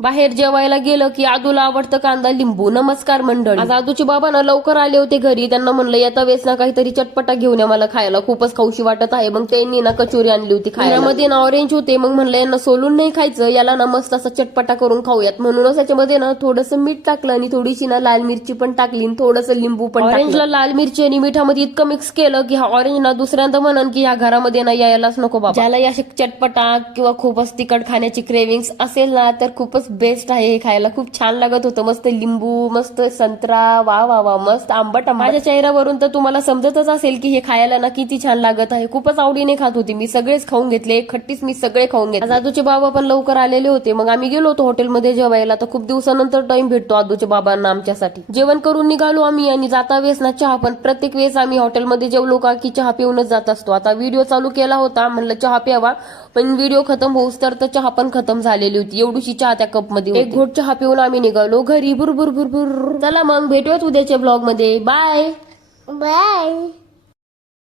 बाहेर जेवायला गेलं की आदूला आवडतं कांदा लिंबू. नमस्कार मंडळी. आज आदूचे बाबा ना लवकर आले होते घरी. त्यांना म्हणलं येता वेळेस ना काहीतरी चटपटा घेऊन या मला खायला, खूपच खाऊशी वाटत आहे. मग त्यांनी ना कचोरी आणली होती खायला. ना ऑरेंज होते. मग म्हणलं यांना सोलून नाही खायचं, याला ना मस्त असा चटपटा करून खाऊयात. म्हणूनच याच्यामध्ये ना थोडंसं मीठ टाकलं आणि थोडीशी ना लाल मिरची पण टाकली, थोडंसं लिंबू पण. ऑरेंजला लाल मिरची आणि मिठामध्ये इतकं मिक्स केलं की हा ऑरेंज ना दुसऱ्यांदा म्हणन की ह्या घरामध्ये ना यायलाच नको बाबा. ज्याला या चटपटा किंवा खूपच तिखट खाण्याची क्रेविंग्स असेल ना तर खूपच बेस्ट आहे. खायला खूप छान लागत होतं. मस्त लिंबू, मस्त संत्रा, वा वा वा, मस्त आंबट. माझ्या चेहऱ्यावरून तर तुम्हाला समजतच असेल की हे खायला ना किती छान लागत आहे. खूपच आवडीने खात होती मी, सगळेच खाऊन घेतले, खट्टीस मी सगळे खाऊन घेतले. आदूचे बाबा पण लवकर आलेले होते. मग आम्ही गेलो होतो हॉटेलमध्ये जेवायला. तर खूप दिवसानंतर टाइम भेटतो आदूच्या बाबांना आमच्यासाठी. जेवण करून निघालो आम्ही आणि जाता वेळेस ना चहा पण. प्रत्येक वेळेस आम्ही हॉटेलमध्ये जेवलो का की चहा पिऊनच जात असतो. आता व्हिडिओ चालू केला होता, म्हणलं चहा प्यावा, पण व्हिडिओ खतम होऊस तर चहा पण खतम झालेली होती. एवढीशी चहा त्या कप मध्ये. एक घोट चहा पिऊन आम्ही निघालो घरी. बुर बुर बुर बुर. चला मग भेटूयात उद्याच्या ब्लॉग मध्ये. Bye bye.